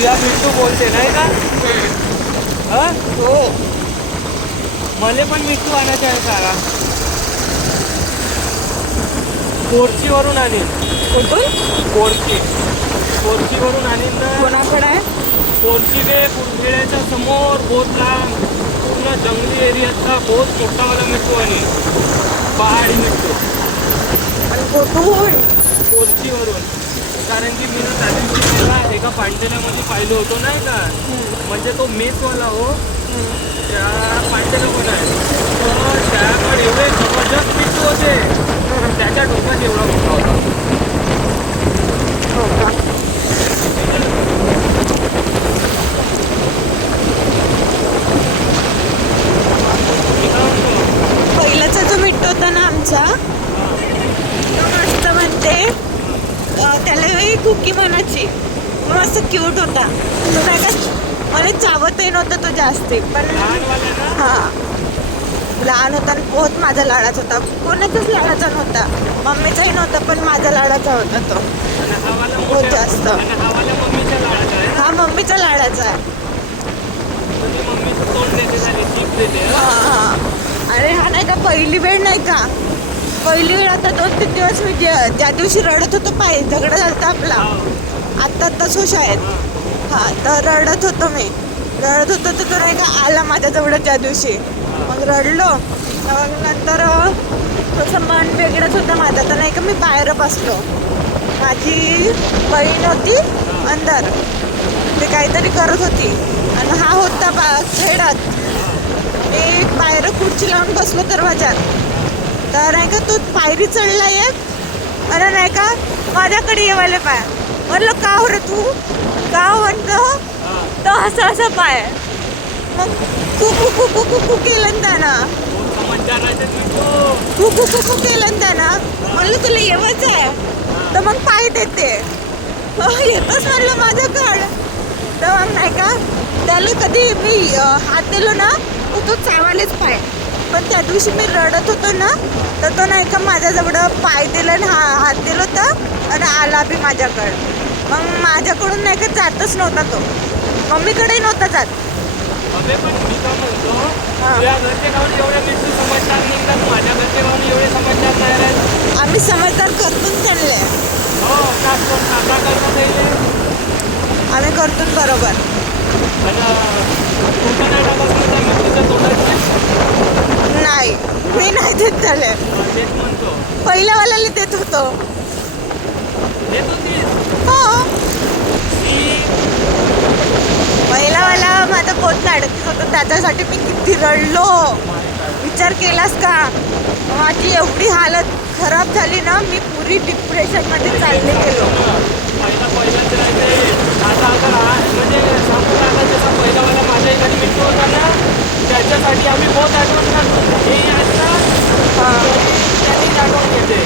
तुला मिठू बोलते नाही का? हो. मला पण मिठू आणायचं आहे सारा. कोरचीवरून आणीन. कुठून? कोरचीवरून आणीन ना. कोणाकडे आहे? कोरची वे कुरखेड्याच्या समोर बोटला पूर्ण जंगली एरियातला बहुत मोठावाला मिठू आणि पहाडी मिठू. आणि कुठून? कोरचीवरून. कारण की मी त्या दिवशी त्याला एका पांढऱ्यामध्ये पाहिलं होतं नाही का? म्हणजे तो मेसवाला हो. त्या पांढऱ्याला पण आहे. तर त्याकडे एवढे जबरदस्त मिठू होते. त्याच्या डोक्यात एवढा मोठा होता. हो का? पहिलाचा जो मिठू होता ना आमचा, तो मस्त म्हणते त्याला कुकी म्हणायची. मस्त क्यूट होता तो. नाही का मला चावतही नव्हता तो जास्ती, पण लहानवाला ना. हा लहान होता आणि बहुत माझा लाडाचा होता. कोणाचाच लाडाचा नव्हता, मम्मीचाही नव्हता, पण माझा लाडाचा होता तो आणि हा वाला बहुत मोठा. जास्त. आणि हा वाला मम्मीच्या लाडाचा आहे. हा मम्मीचा लाडाचा आहे. म्हणजे मम्मीचं तोंड देते झाली जीभ देते. हा हा. अरे हा नाही का पहिली वेळ नाही का, पहिली वेळ आता 2-3 दिवस मी ज्या दिवशी रडत होतो, पाय झगडा झाला आपला आत्ताच हो शाळेत. हा तर रडत होतो तर तो नाही का आला माझ्याजवळ त्या दिवशी. मग रडलो. मग नंतर थोडंसं मन वेगळंच होतं माझं. तर नाही का मी बाहेर बसलो. माझी बहीण होती अंदर, ते काहीतरी करत होती आणि हा होता खेळत. मी बाहेर खुर्ची लावून बसलो दरवाजात. तर नाही का तो पायरी चढला एक आणि नाही का माझ्याकडे येवायला पाय. म्हणलं का हो रे तू का म्हणतो. तो असं पाय. मग कू केलं त्यानं. कू केलं त्यानं. म्हणलं तुला येवच आहे तर मग पाय देते. येतच म्हणलं माझ्याकडं. तर मग नाही का त्याला कधी मी हात दिलो ना तो चावालेच पाय. पण त्या दिवशी मी रडत होतो ना, तर तो नाही का माझ्याजवळ पाय दिलं आणि हात दिलं होतं आणि आला बी माझ्याकडं. मग माझ्याकडून नाही का जातच नव्हता तो, मम्मीकडे नव्हता जात. अबे पण मी काय म्हणतो, तुझ्या घरचे गावून एवढे मिठू समजदार निघतात, माझ्या घरचे गावून एवढे समजदार नाही राहत. आम्ही समजदार करतून त्यांना. हो का करतो त्याले. आम्ही करतो बरोबर. नाही मी नाही देत त्याला. तेच म्हणतो. पहिल्यावाल्याला देत होतो. देत होती. हो पहिलावाला माझं पोट अडकीत होतं, त्याच्यासाठी मी किती रडलो विचार केलास का. माझी एवढी हालत खराब झाली ना, मी पुरी डिप्रेशनमध्ये चालले गेलो. पहिलाच राहते. आता म्हणजे सांगू टाका जसा पहिलावाला माझ्या घरी मिठू होता ना, त्याच्यासाठी आम्ही बहुत आठवण करतो. हे आता त्यांनी आठवण घेते.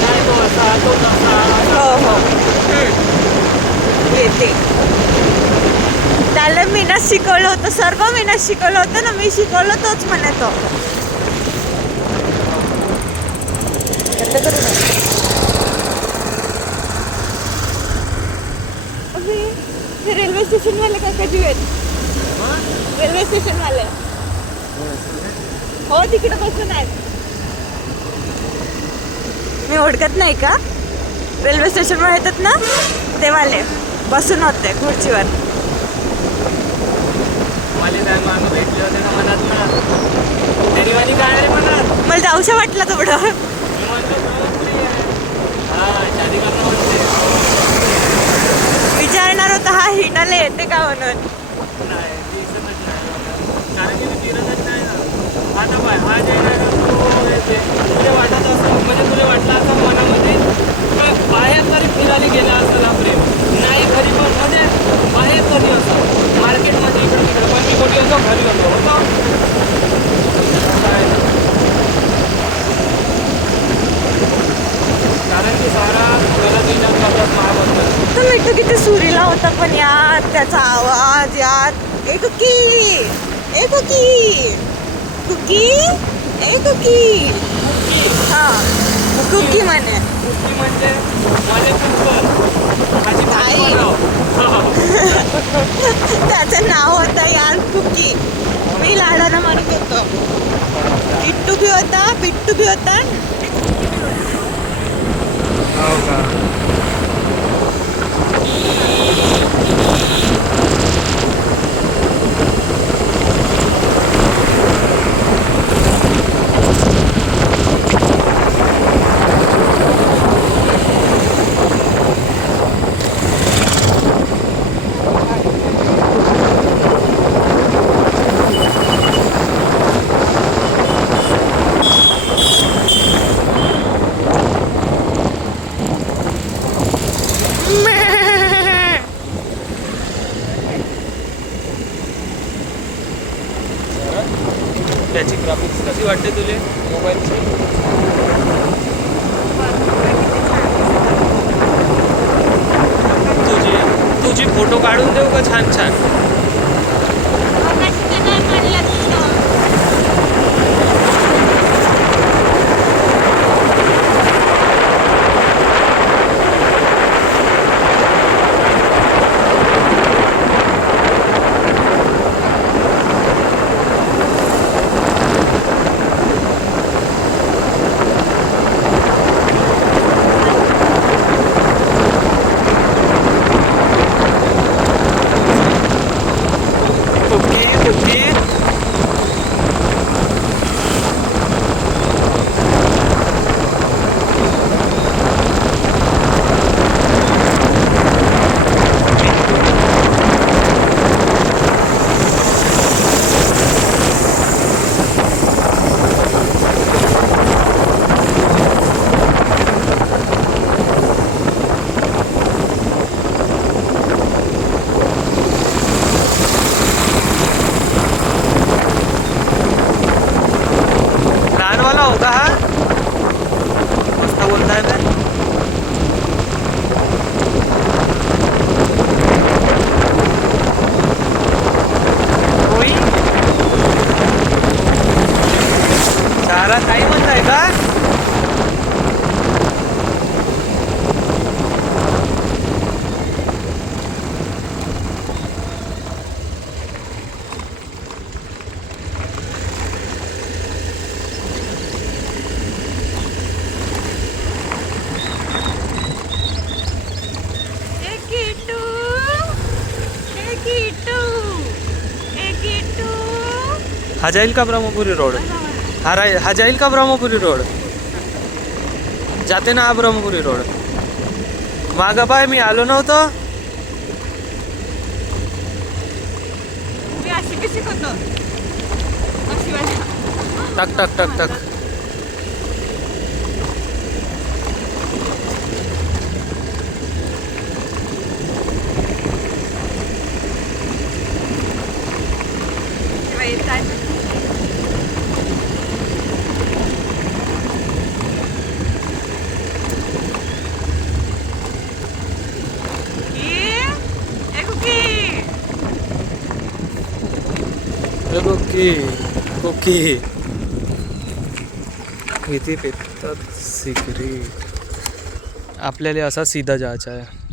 काय तो असा तो तसा. हो येते. त्याला मीनच शिकवलं होतं, सर्व मीनच शिकवलं होतं ना. मी शिकवलं तोच म्हणतो. रेल्वे स्टेशन वाले काय कधी येत. रेल्वे स्टेशन वाले हो तिकडे बसून आहेत. मी ओळखत नाही का, रेल्वे स्टेशनवर येतात ना ते वाले बसून होते खुर्चीवर. भेटले होते ना मनात ना, तरी काय रे मनात मला जाऊशा वाटलं तेवढं. मी म्हणतो शादी करणं म्हणते. विचारणार होता हा हिंडाला येते का म्हणून. नाही दिसतच नाही, कारण की फिरतच नाही ना. आता पाय हा जे येते तुला वाटत असं, म्हणजे तुला वाटलं असं मनामध्ये बाहेर तरी फिरायला गेला असं ना प्रेम नाही. घरी पण म्हणजे बाहेर तरी असं मार्केटमध्ये इकडे तिकडे, पण मी कुठे होतो घरी होतो. कारण की सारा घरात येण्यात करतात महाबत. तर मिठू किती सुरीला होता पण यार, त्याचा आवाज यार. ए कुकी ए कुकी कुकी ए कुकी. हा कुकी म्हणे. कुकी म्हणजे माझे कुकर माझी आई. भाजी बनव. त्याचं नाव होतं यार कुकी. मी लाडानं म्हणत होतो. किट्टू भी होता, पिट्टू भी होता. हो का. त्याची ग्राफिक्स कशी वाटते तुले मोबाईलची? तुझी फोटो काढून देऊ का छान छान? होगा हा मस्त बोलताय ना. होई चारा काही म्हणताय का? हा जाईल का ब्रह्मपुरी रोड? हा जाईल का ब्रह्मपुरी रोड? जाते ना हा ब्रह्मपुरी रोड. मागं पाय मी आलो नव्हतो. टक टक टक टक. कुकी किती पितात सिगरेट. आपल्याला असा सीधा जायचा आहे.